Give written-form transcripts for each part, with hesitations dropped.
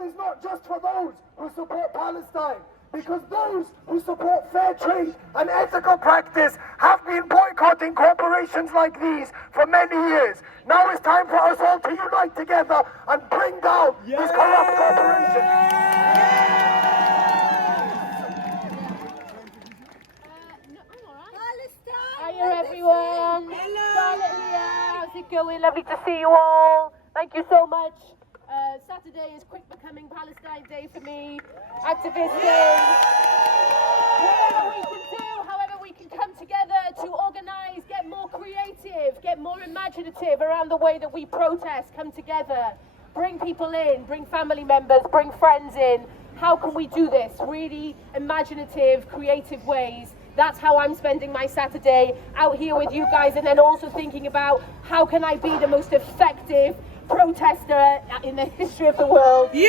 wall is not just for those who support Palestine, because those who support fair trade and ethical practice have been boycotting corporations like these for many years. Now it's time for us all to unite together and bring down these corrupt corporations. Hiya everyone. Charlotte here. How's it going? Lovely to see you all. Thank you so much. Saturday is quick becoming Palestine Day for me. Activist Day. Whatever we can do, however we can come together to organise, get more creative, get more imaginative around the way that we protest, come together, bring people in, bring family members, bring friends in. How can we do this? Really imaginative, creative ways. That's how I'm spending my Saturday, out here with you guys, and then also thinking about how can I be the most effective protester in the history of the world. Yeah!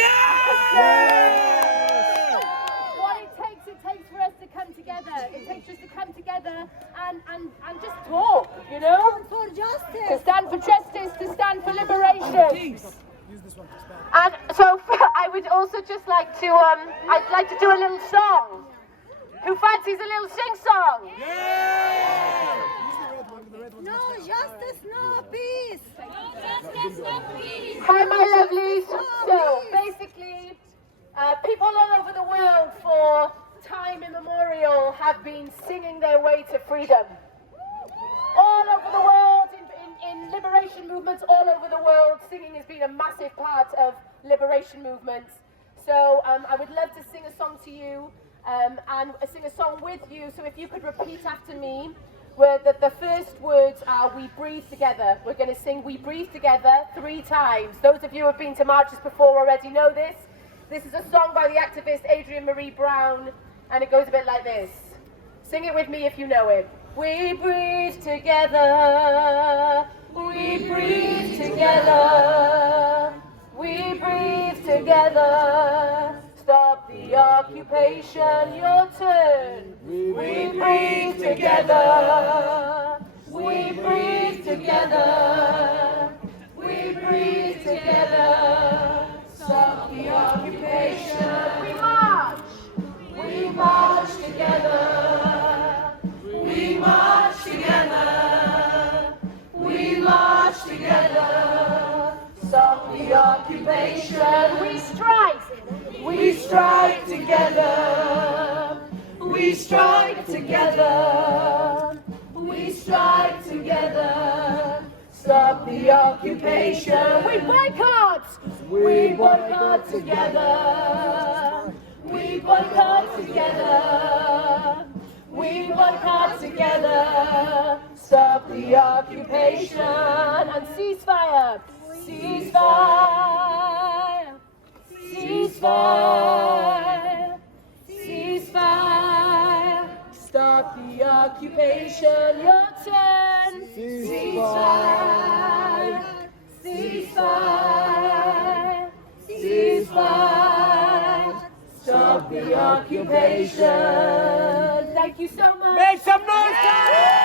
What it takes for us to come together. It takes us to come together and just talk, you know? For justice. To stand for justice, to stand for liberation. And so I would also just like to, I'd like to do a little song. Who fancies a little sing-song? Yeah! No justice, no peace. No justice, no peace. Hi, my lovelies. So, basically, people all over the world for time immemorial have been singing their way to freedom. All over the world, in liberation movements all over the world, singing has been a massive part of liberation movements. So, I would love to sing a song to you. And sing a song with you, so if you could repeat after me, where the first words are "we breathe together." We're going to sing "we breathe together" 3 times. Those of you who have been to marches before already know this. This is a song by the activist Adrienne Marie Brown, and it goes a bit like this. Sing it with me if you know it. We breathe together, we breathe together, we breathe together. Stop the occupation, your turn. We breathe together. We breathe together. We breathe together. Stop the occupation. We march. We march together. We march together. We march together. Stop the occupation. We strike. We strike together. We strike together. We strike together. Stop the occupation. We boycott. We boycott together. We boycott together. We boycott together. Stop the occupation and ceasefire. Ceasefire. Ceasefire, ceasefire, stop the occupation, your turn. Ceasefire, ceasefire, ceasefire, stop the occupation. Thank you so much. Make some noise, guys!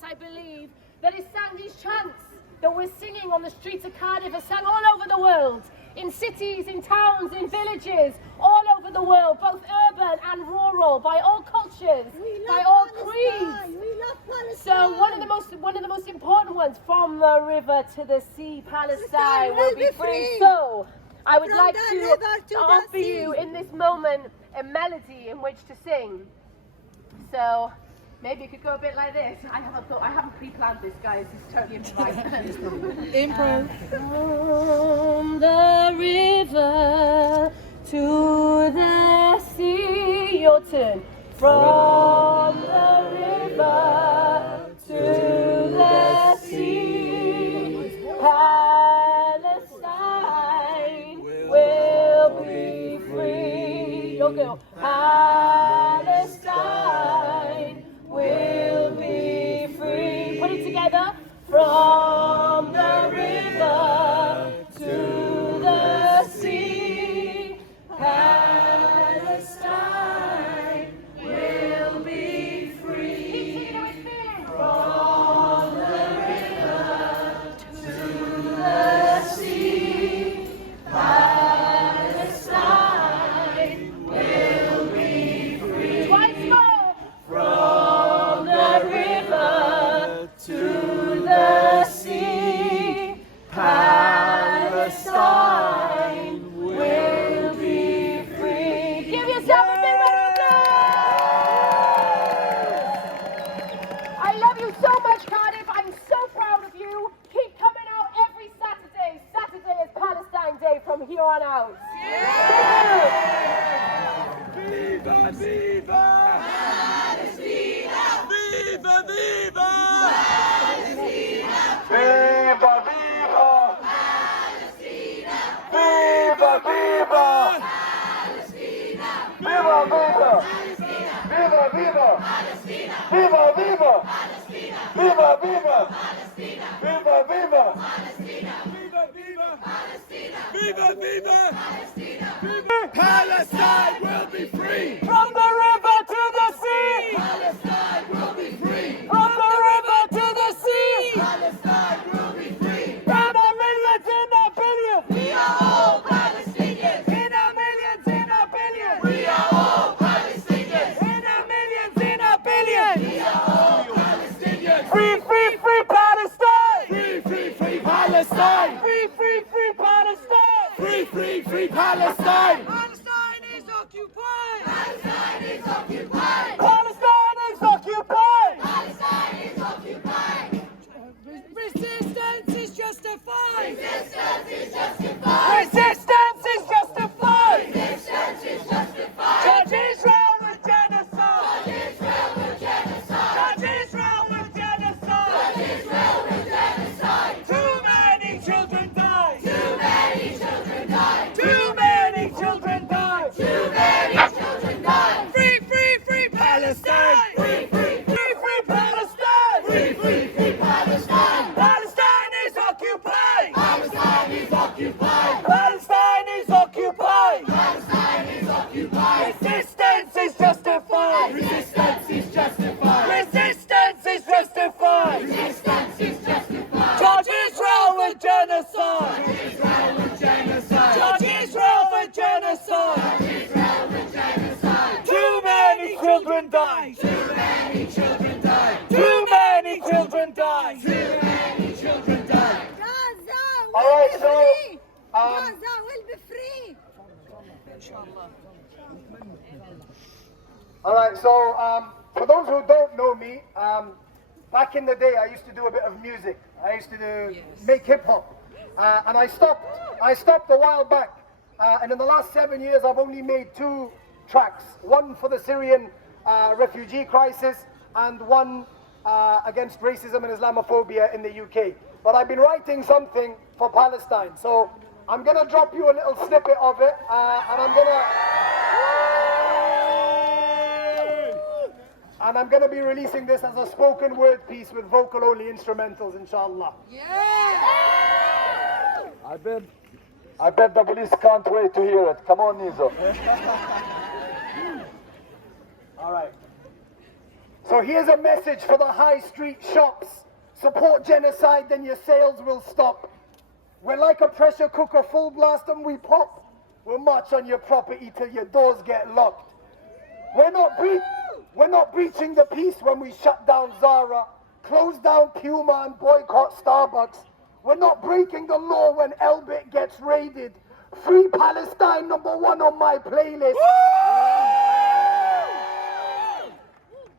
I believe that is sang, these chants that we're singing on the streets of Cardiff are sung all over the world, in cities, in towns, in villages, all over the world, both urban and rural, by all cultures, by all creeds. So one of the most important ones, from the river to the sea, Palestine will be free. So I would like to offer you in this moment a melody in which to sing. So maybe it could go a bit like this. I haven't pre-planned this, guys. It's totally improvised. Improv. From the river to the sea, your turn. From the river to the sea, Palestine will be free. You'll go. Palestine will be free. Put it together. From the river to the sea, Palestine will be free. Viva! Palestina! Viva, viva! Viva, viva! Palestina! Viva, viva! Palestina! Viva, viva! Viva, viva! Palestina! Viva, viva! Palestina! Viva, viva! Palestina! Viva, viva! Palestina! Viva, viva! Palestina! Viva, viva! Palestina! Palestine will be free! From the river to the sea! Palestine will be free! From the river to the sea! Palestine will be free! From the millions in a billion! We are all Palestinians! In a millions in a billion! We are all Palestinians! In a millions in a billion! We are all Palestinians! Free, free, free Palestine! Free, free, free Palestine! Free, free, free Palestine! Free, free, free Palestine! Palestine is occupied. Palestine is occupied! Palestine is occupied! Palestine is occupied! Resistance is justified. Resistance is justified! Resistance is justified! Resistance is justified! Judge Israel with genocide! Israel with genocide! Judge Israel with genocide! Israel with genocide! Too many children died! Too many children died! Too many children died! Too many children died! Free, free, free Palestine! Free, free, Free, free Palestine! free, free, free Palestine! Palestine is occupied! Palestine is occupied! Palestine is occupied! Palestine is occupied! Resistance is justified! Resistance is justified! Resistance is justified! Resistance is justified! Judge Israel with genocide! Israel with genocide! Judge Israel with genocide! Israel with genocide! Too many children died! Too many children died! Too many children died! Too many children died! Gaza All will right, be so, free. um, Gaza will be free. All right, so for those who don't know me, back in the day I used to do a bit of music. I used to make hip hop, and I stopped a while back. And in the last 7 years, I've only made 2 tracks. One for the Syrian refugee crisis, and one against racism and Islamophobia in the UK. But I've been writing something for Palestine, so I'm gonna drop you a little snippet of it, and I'm gonna be releasing this as a spoken word piece with vocal only instrumentals, inshallah. I bet the police can't wait to hear it. Come on, Nizo. All right. So here's a message for the high street shops. Support genocide, then your sales will stop. We're like a pressure cooker, full blast and we pop. We'll march on your property till your doors get locked. We're not breaching the peace when we shut down Zara, close down Puma and boycott Starbucks. We're not breaking the law when Elbit gets raided. Free Palestine, #1 on my playlist.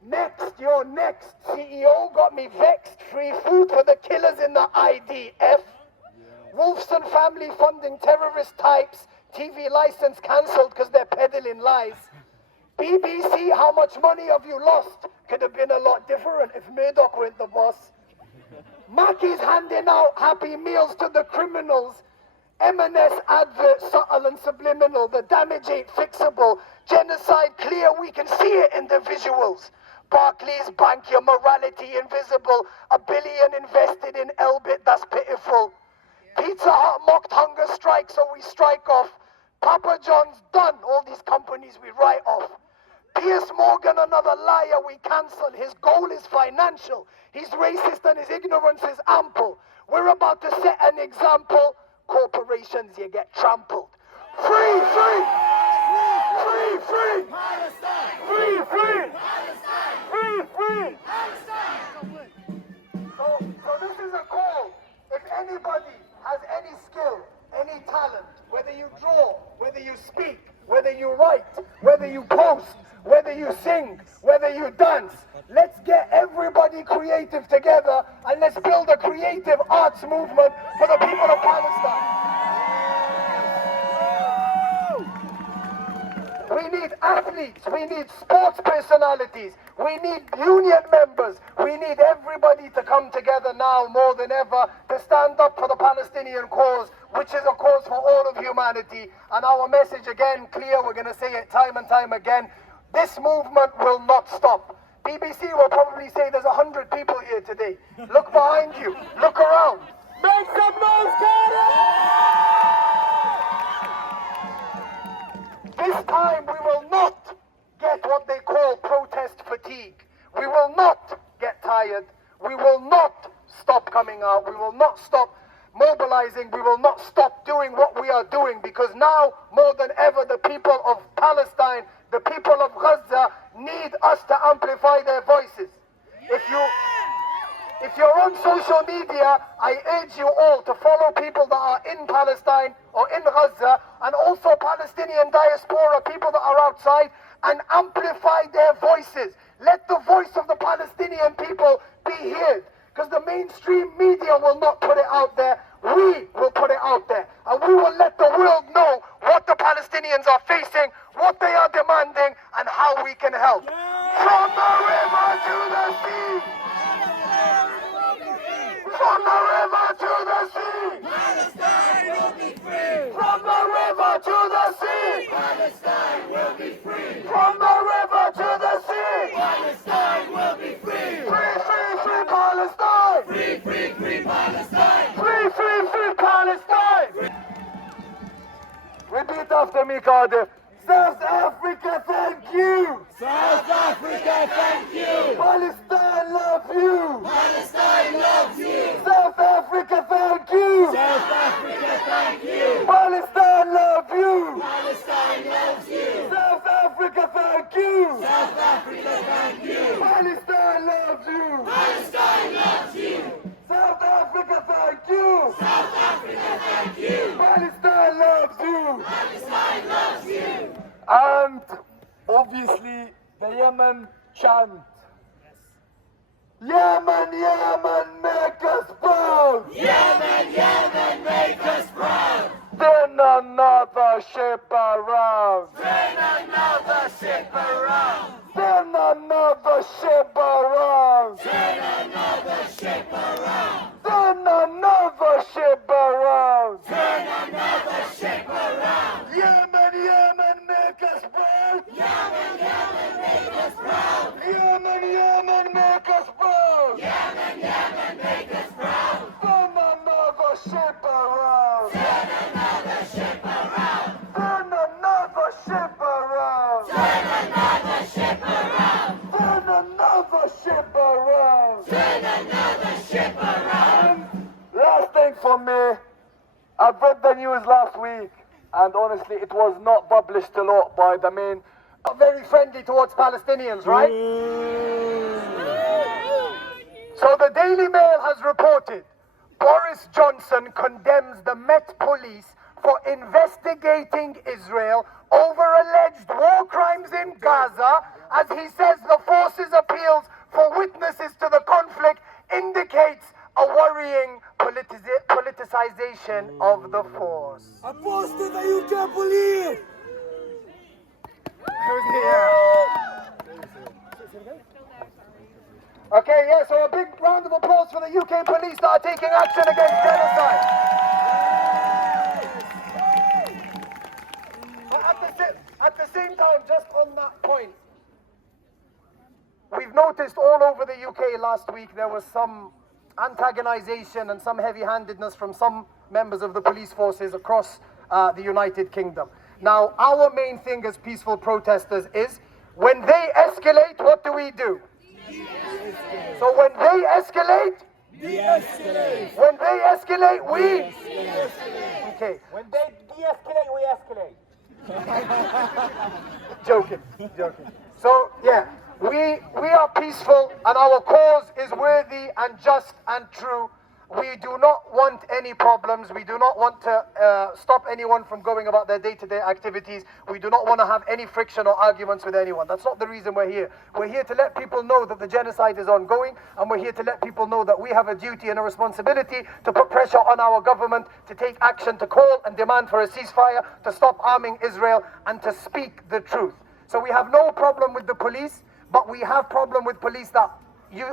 Next, your next CEO got me vexed. Free food for the killers in the IDF. Wolfson family funding terrorist types. TV license cancelled because they're peddling lies. BBC, how much money have you lost? Could have been a lot different if Murdoch weren't the boss. Mackey's handing out Happy Meals to the criminals. M&S advert, subtle and subliminal. The damage ain't fixable. Genocide clear, we can see it in the visuals. Barclays Bank, your morality invisible. $1 billion invested in Elbit, that's pitiful. Pizza Hut mocked hunger strike, so we strike off. Papa John's done, all these companies we write off. Piers Morgan, another liar, we cancel. His goal is financial. He's racist and his ignorance is ample. We're about to set an example. Corporations, you get trampled. Free, free! Free, free! Palestine! Free, free! Palestine! Free, free! Palestine! So this is a call. If anybody has any skill, any talent, whether you draw, whether you speak, whether you write, whether you post, whether you sing, whether you dance, let's get everybody creative together and let's build a creative arts movement for the people of Palestine. We need athletes, we need sports personalities, we need union members, we need everybody to come together now more than ever to stand up for the Palestinian cause, which is a cause for all of humanity. And our message again, clear, we're going to say it time and time again, this movement will not stop. BBC will probably say there's 100 people here today. Look behind you, look around. Make some noise, Cardiff! This time we will not get what they call protest fatigue. We will not get tired. We will not stop coming out. We will not stop mobilizing. We will not stop doing what we are doing, because now more than ever the people of Palestine, the people of Gaza need us to amplify their voices. If you're on social media, I urge you all to follow people that are in Palestine or in Gaza, and also Palestinian diaspora, people that are outside, and amplify their voices. Let the voice of the Palestinian people be heard, because the mainstream media will not put it out there. We will put it out there, and we will let the world know what the Palestinians are facing, what they are demanding, and how we can help. From the river to the sea! From the river to the sea! Palestine will be free! From the river to the sea! Palestine will be free! From the river to the sea! Palestine will be free! Free, free, free Palestine! Free, free, free Palestine! Free, free, free Palestine! Repeat after me, Cardiff. South Africa, thank you! South Africa, thank you! Palestine, love you! Palestine loves you! South Africa, thank you! South Africa, thank you! Palestine, love you! Palestine loves you! South Africa, thank you! South Africa, thank you! Palestine loves you! Palestine loves you! South Africa, thank you! South Africa, thank you! Palestine loves you! Palestine loves you! And obviously the Yemen chant. Yemen, Yemen, make us proud! Yemen, Yemen, make us proud! Then another ship around! Turn another ship around! Then another ship around! Turn another ship around! Then another ship around! Turn another ship around! Yemen, Yemen, make us proud! Yemen, Yemen, make us proud! Yemen, Yemen, make us proud! Yemen, Yemen, make us proud! Then another ship around! Turn another ship around! Then another ship around! Turn another ship around! Then another ship around! Turn another ship around! And last thing for me, I've read the news last week, and honestly it was not published a lot by the main, very friendly towards Palestinians, right? So the Daily Mail has reported Boris Johnson condemns the Met Police for investigating Israel over alleged war crimes in Gaza, as he says the force's appeals for witnesses to the conflict indicates a worrying politicization of the force. Opposed to the UK police! Who's here? Okay, yeah, so a big round of applause for the UK police that are taking action against genocide. But at the same time, just on that point, we've noticed all over the UK last week there was some antagonization and some heavy-handedness from some members of the police forces across the United Kingdom. Now, our main thing as peaceful protesters is, when they escalate, what do we do? So when they escalate, De-escalate! when they escalate, we... Okay. When they de-escalate, we escalate! Joking. So, yeah, we are peaceful, and our cause is worthy and just and true, We do not want any problems. We do not want to stop anyone from going about their day-to-day activities. We do not want to have any friction or arguments with anyone. That's not the reason we're here. We're here to let people know that the genocide is ongoing, and we're here to let people know that we have a duty and a responsibility to put pressure on our government to take action, to call and demand for a ceasefire, to stop arming Israel, and to speak the truth. So we have no problem with the police, but we have problem with police that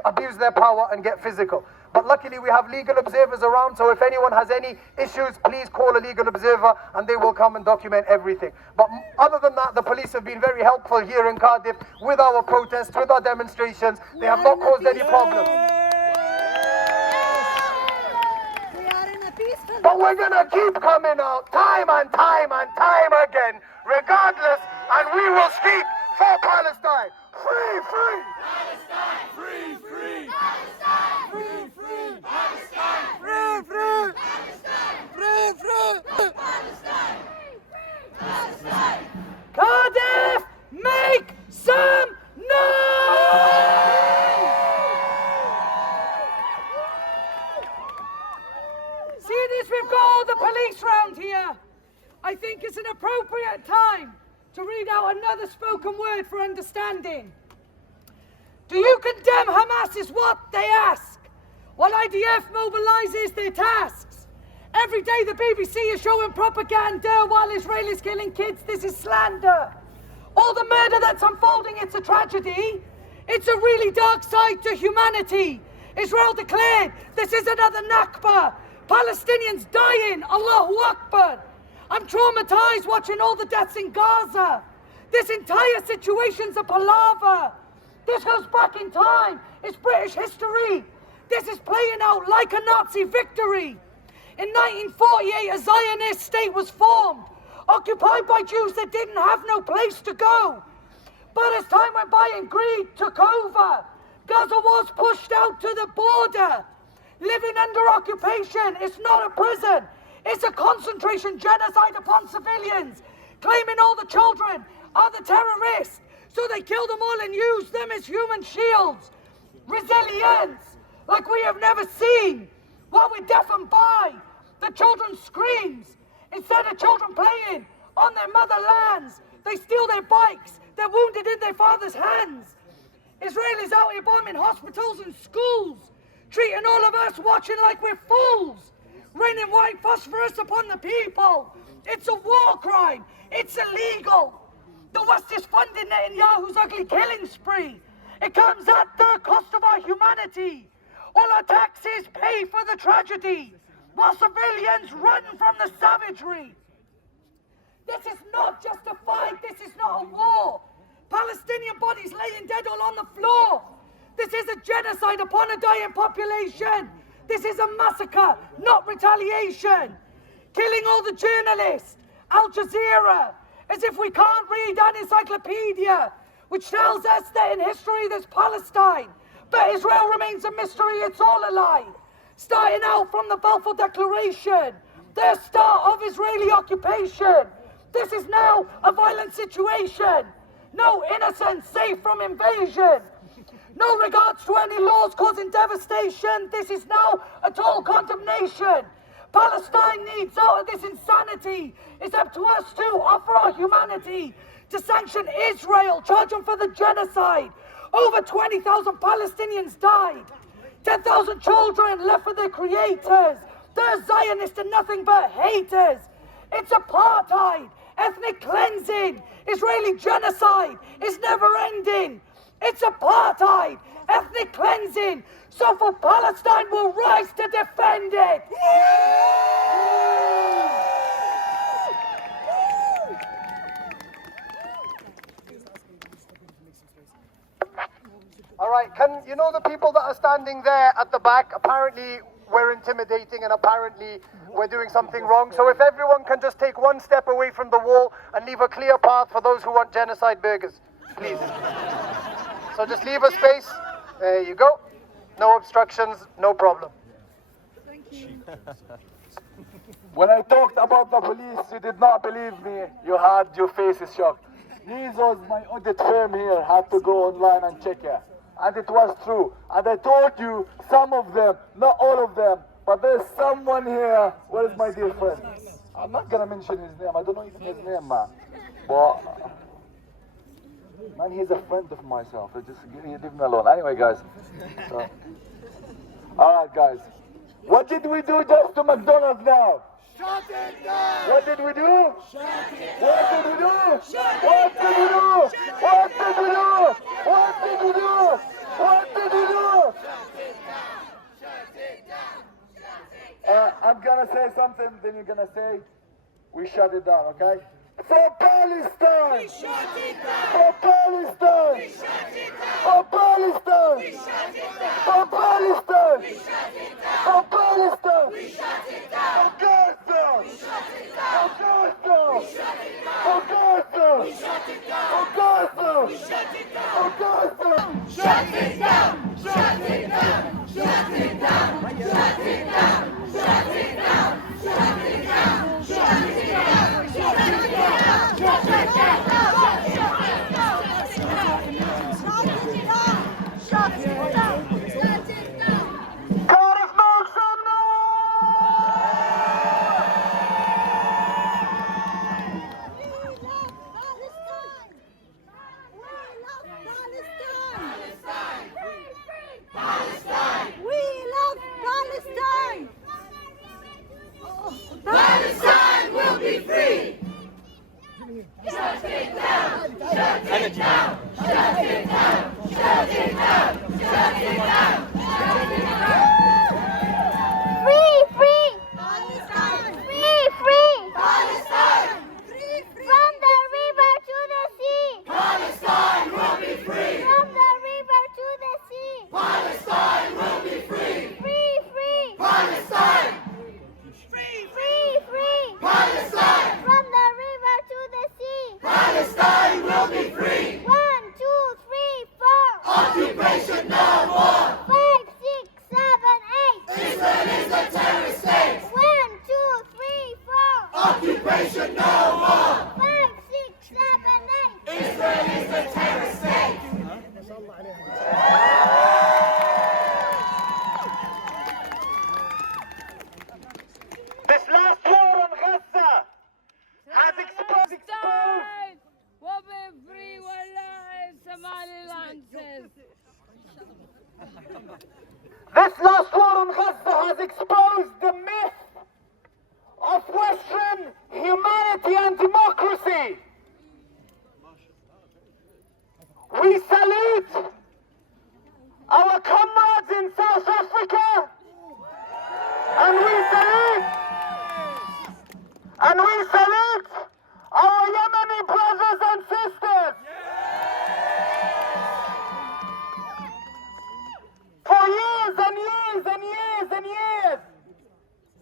abuse their power and get physical. But luckily we have legal observers around, so if anyone has any issues, please call a legal observer and they will come and document everything. But other than that, the police have been very helpful here in Cardiff with our protests, with our demonstrations. They have not caused any problems. But we're going to keep coming out time and time and time again, regardless, and we will speak for Palestine. Free, free! Palestine! Free, free! Palestine! Free, free! Palestine! Free, free! Palestine! Free, free! Palestine! Palestine! Cardiff, make some noise! See this, we've got all the police round here. I think it's an appropriate time to read out another spoken word for understanding. Do you condemn Hamas is what they ask, while IDF mobilizes their tasks. Every day the BBC is showing propaganda while Israelis killing kids. This is slander. All the murder that's unfolding, it's a tragedy. It's a really dark side to humanity. Israel declared this is another Nakba. Palestinians dying, Allahu Akbar. I'm traumatized watching all the deaths in Gaza. This entire situation's a palaver. This goes back in time. It's British history. This is playing out like a Nazi victory. In 1948, a Zionist state was formed, occupied by Jews that didn't have no place to go. But as time went by and greed took over, Gaza was pushed out to the border. Living under occupation, it's not a prison. It's a concentration genocide upon civilians, claiming all the children are the terrorists. So they kill them all and use them as human shields. Resilience, like we have never seen. While we're deafened by the children's screams, instead of children playing on their motherlands, they steal their bikes. They're wounded in their father's hands. Israelis out here bombing hospitals and schools, treating all of us watching like we're fools. Raining white phosphorus upon the people. It's a war crime. It's illegal. The West is funding Netanyahu's ugly killing spree. It comes at the cost of our humanity. All our taxes pay for the tragedy, while civilians run from the savagery. This is not just a fight. This is not a war. Palestinian bodies laying dead all on the floor. This is a genocide upon a dying population. This is a massacre, not retaliation. Killing all the journalists, Al Jazeera, as if we can't read an encyclopedia, which tells us that in history there's Palestine, but Israel remains a mystery, it's all a lie. Starting out from the Balfour Declaration, the start of Israeli occupation. This is now a violent situation. No innocents safe from invasion. No regards to any laws causing devastation. This is now a total condemnation. Palestine needs out of this insanity. It's up to us to offer our humanity, to sanction Israel, charge them for the genocide. Over 20,000 Palestinians died. 10,000 children left for their creators. They're Zionists and nothing but haters. It's apartheid, ethnic cleansing, Israeli genocide is never ending. It's apartheid, ethnic cleansing. So for Palestine, we'll rise to defend it. All right, you know the people that are standing there at the back, apparently we're intimidating and apparently we're doing something wrong. So if everyone can just take one step away from the wall and leave a clear path for those who want genocide burgers, please. So just leave a space. There you go. No obstructions, no problem. Thank you. When I talked about the police, you did not believe me. You had your faces shocked. Nizos, my audit firm here, had to go online and check it. And it was true. And I told you, some of them, not all of them, But there's someone here. Where is my dear friend? I'm not gonna mention his name. I don't know even his name, man. But man, he's a friend of myself. Just leave me alone. Anyway, guys. So, all right, guys. What did we do just to McDonald's now? Shut it down! What did we do? Shut it What down! did we do? Shut What it did we do? down! What did we do? What did we do? What did we do? I'm gonna say something, then you're gonna say, we shut it down, okay? For Palestine! We shut it down! For Palestine! We shut it down! For Palestine! We shut it down! For Palestine! We shut it down! For Palestine! We shut it down! For Gaza! We shut it down! For Gaza! We shut it down! For Gaza! We shut it down! For Gaza! We shut it down! For Gaza! Shut it down! Shut it down! Shut it down! Shut it down! Shut it down! Shut it down! Shut it down! Shut it down! Shut it down! Cardiff, make some Palestine will be free! Shut it down! Shut it down! Shut it down! Shut it down! Shut it down! Shut it down! Free, free! Palestine! Free, free! Palestine! From the river to the sea! Palestine will be free! From the river to the sea! Palestine will be free! Free, free! Palestine! Free, free! Palestine! From the river to the sea! Palestine will be free! 1, 2, 3, 4! Occupation no more! 5, 6, 7, 8! Israel is a terrorist state! 1, 2, 3, 4! Occupation no more! 5, 6, 7, 8! Israel is a terrorist state! This last war on Gaza has exposed We'll be free, Wallah, Somaliland says. This last war on Gaza has exposed the myth of Western humanity and democracy. We salute our comrades in South Africa, and we salute our Yemeni brothers and sisters. For years and years and years and years,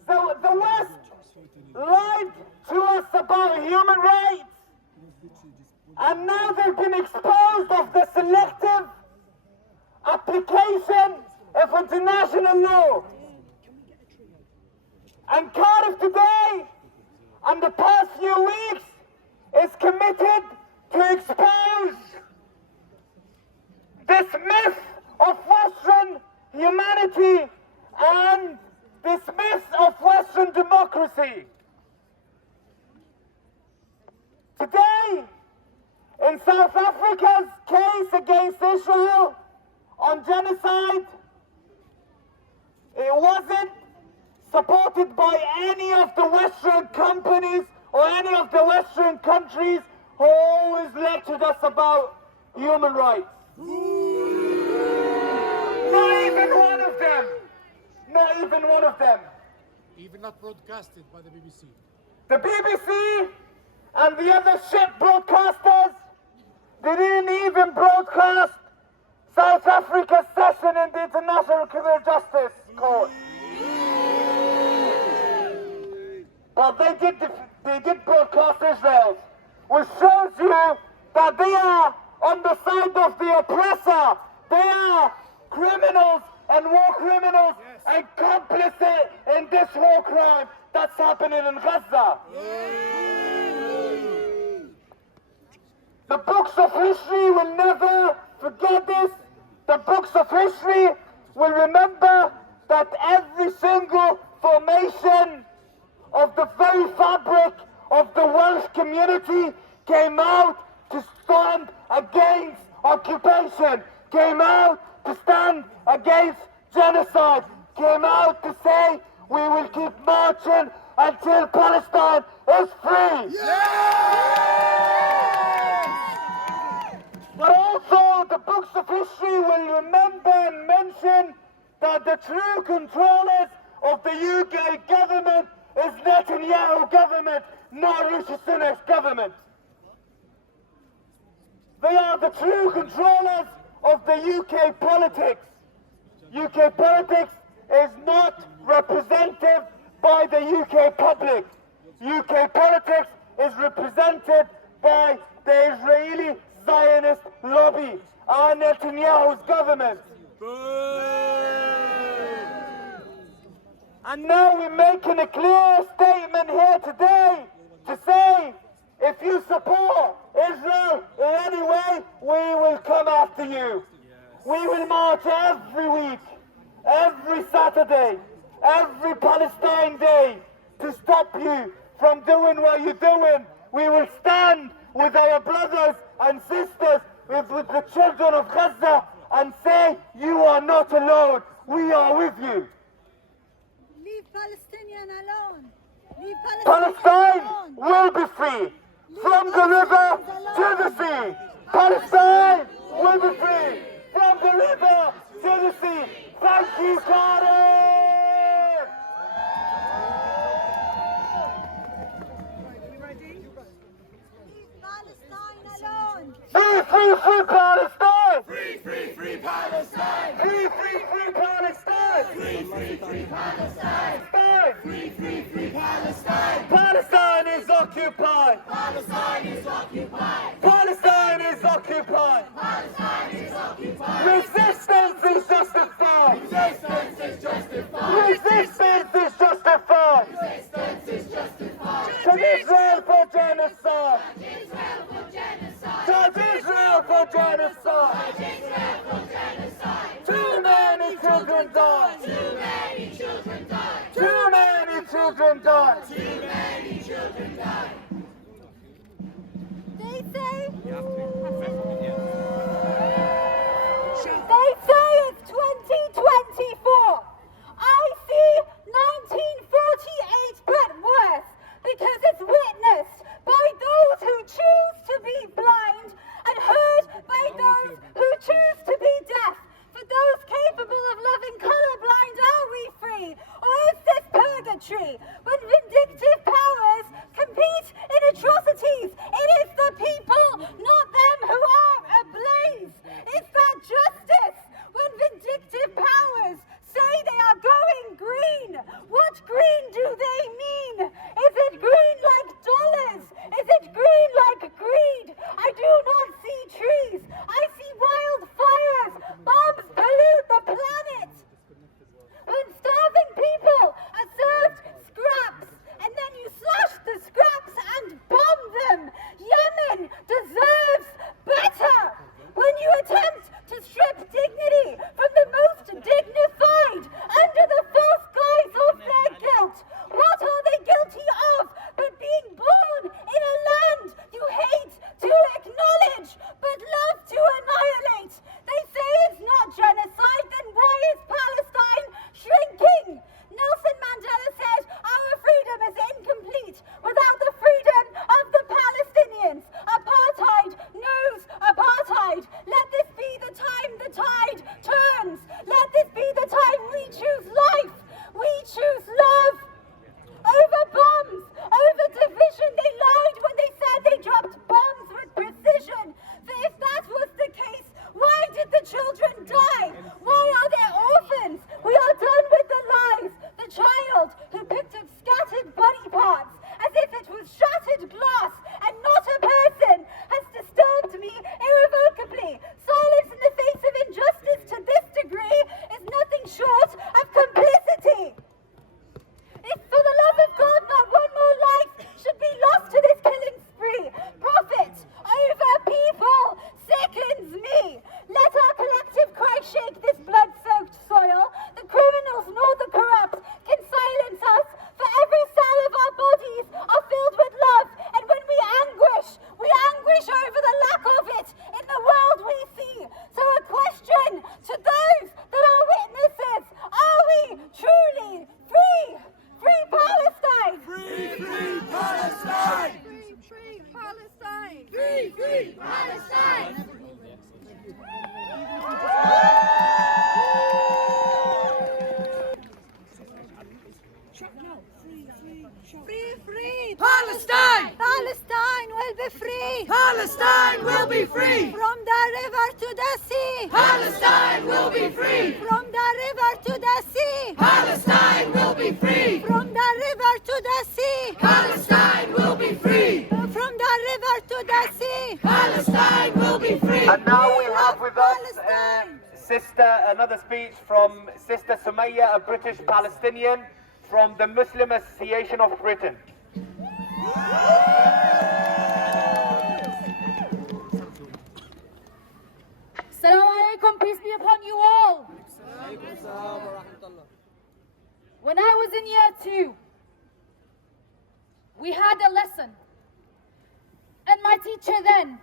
the West lied to us about human rights, and now they've been exposed of the selective application of international law. And Cardiff today, and the past few weeks, is committed to expose this myth of Western humanity and this myth of Western democracy. Today, in South Africa's case against Israel on genocide, it wasn't supported by any of the Western companies or any of the Western countries who always lectured us about human rights. Not even one of them. Not even one of them. Even not broadcasted by the BBC. The BBC and the other ship broadcasters, they didn't even broadcast South Africa's session in the International Criminal Justice Court. But they did broadcast Israel, which shows you that they are on the side of the oppressor. They are criminals and war criminals and complicit in this war crime that's happening in Gaza. The books of history will never forget this. The books of history will remember that every single occupation, came out to stand against genocide, came out to say we will keep marching until Palestine is free. But also the books of history will remember and mention that the true controllers of the UK government is Netanyahu government, not Rishi Sunak's government. They are the true controllers of the UK politics. UK politics is not represented by the UK public. UK politics is represented by the Israeli Zionist lobby and Netanyahu's government. And now we're making a clear statement here today to say, if you support Israel in any way, we will come after you. We will march every week, every Saturday, every Palestine Day to stop you from doing what you're doing. We will stand with our brothers and sisters, with the children of Gaza, and say, you are not alone. We are with you. Leave Palestinian alone. Leave Palestine will be free. From the river to the sea. Palestine will be free. From the river to the sea. Thank you, Cardiff! Leave Palestine alone. Free, free, free Palestine! Free, free, free Palestine! Free, free, free Palestine! Free, free, free Palestine! Palestine! Free, free, free Palestine! Palestine is occupied! Palestine is occupied! Palestine is occupied! Palestine is occupied! Resistance is justified! Resistance is justified! Resistance is justified! Resistance is justified! Judge Israel for genocide! Israel for genocide! Judge Israel for genocide! Israel for genocide! Too many children died! Too many children died! Too many children died! Too many children died! They say it's 2024. I see 1948 but worse, because it's witnessed by those who choose to be blind and heard by those who choose to be deaf. For those capable of loving colorblind, are we free? Or is this purgatory? When vindictive powers compete in atrocities, it is the people, not them, who are Palestine will be free. From the river to the sea. Palestine will be free. From the river to the sea. Palestine will be free. From the river to the sea. Palestine will be free. And now we have with us another speech from Sister Sumaya, a British Palestinian from the Muslim Association of Britain. Assalamu alaikum, peace be upon you all. When I was in year 2, we had a lesson, and my teacher then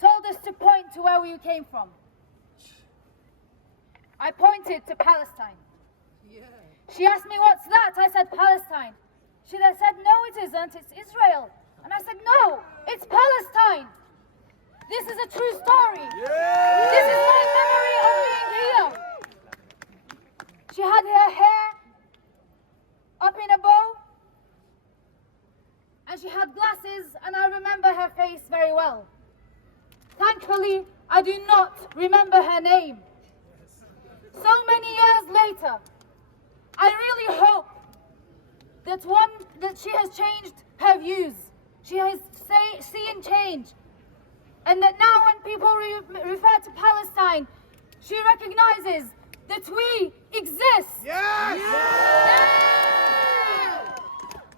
told us to point to where we came from. I pointed to Palestine. She asked me, "What's that?" I said, "Palestine." She then said, "No, it isn't, it's Israel." And I said, "No, it's Palestine. This is a true story. This is my memory of being here." She had her hair up in a bow, and she had glasses, and I remember her face very well. Thankfully, I do not remember her name. So many years later, I really hope that she has changed her views. She has seen change. And that now when people refer to Palestine, she recognizes that we exist. Yes!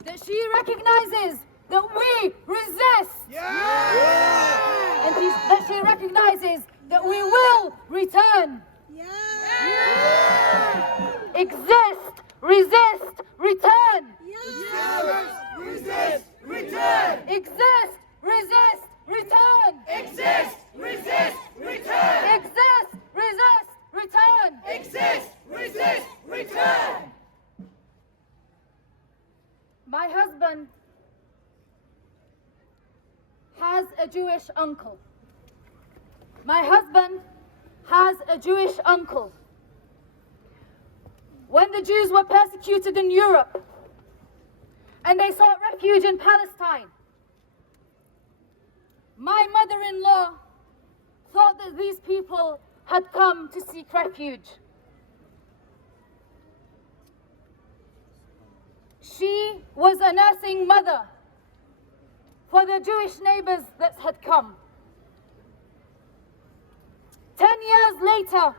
That she recognizes that we resist. Yes! And that she recognizes that we will return. Exist, resist, return. Yes! Resist! Return! Exist, resist, return. Exist! Resist! Return! Exist, resist, return. Exist! Resist! Return! My husband has a Jewish uncle. My husband has a Jewish uncle. When the Jews were persecuted in Europe and they sought refuge in Palestine, my mother-in-law thought that these people had come to seek refuge. She was a nursing mother for the Jewish neighbors that had come. 10 years later,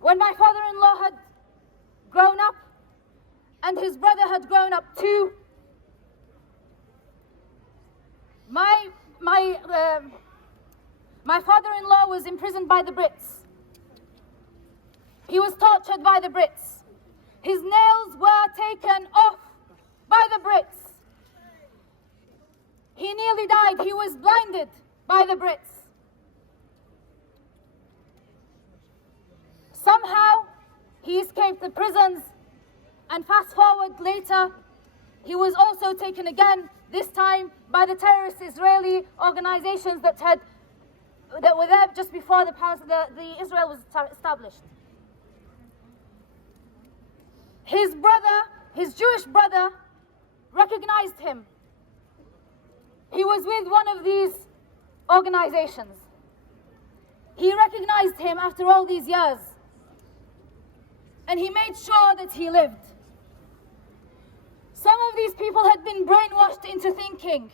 when my father-in-law had grown up and his brother had grown up too, my father-in-law was imprisoned by the Brits. He was tortured by the Brits. His nails were taken off by the Brits. He nearly died. He was blinded by the Brits. Somehow, he escaped the prisons, and fast forward later, he was also taken again, this time by the terrorist Israeli organizations that were there just before the Israel was established. His brother, his Jewish brother, recognized him. He was with one of these organizations. He recognized him after all these years. And he made sure that he lived. Some of these people had been brainwashed into thinking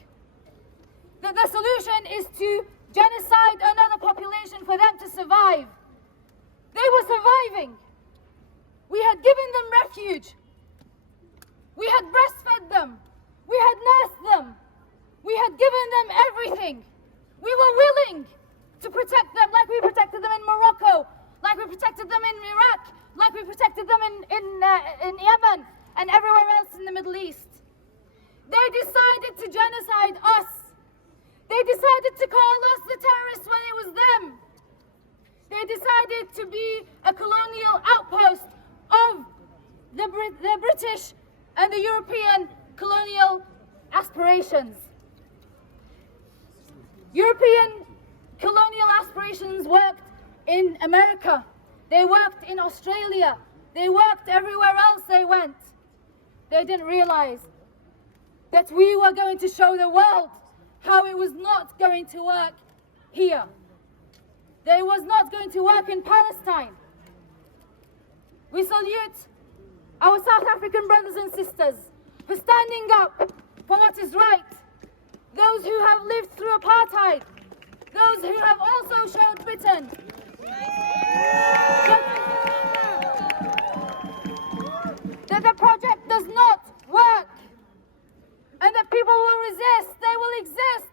that the solution is to genocide another population for them to survive. They were surviving. We had given them refuge. We had breastfed them. We had nursed them. We had given them everything. We were willing to protect them like we protected them in Morocco, like we protected them in Iraq, like we protected them in Yemen and everywhere else in the Middle East. They decided to genocide us. They decided to call us the terrorists when it was them. They decided to be a colonial outpost of the British and the European colonial aspirations. European colonial aspirations worked in America. They worked in Australia. They worked everywhere else they went. They didn't realize that we were going to show the world how it was not going to work here. that it was not going to work in Palestine. We salute our South African brothers and sisters for standing up for what is right. Those who have lived through apartheid, those who have also shown Britain that the project does not work, and that people will resist, they will exist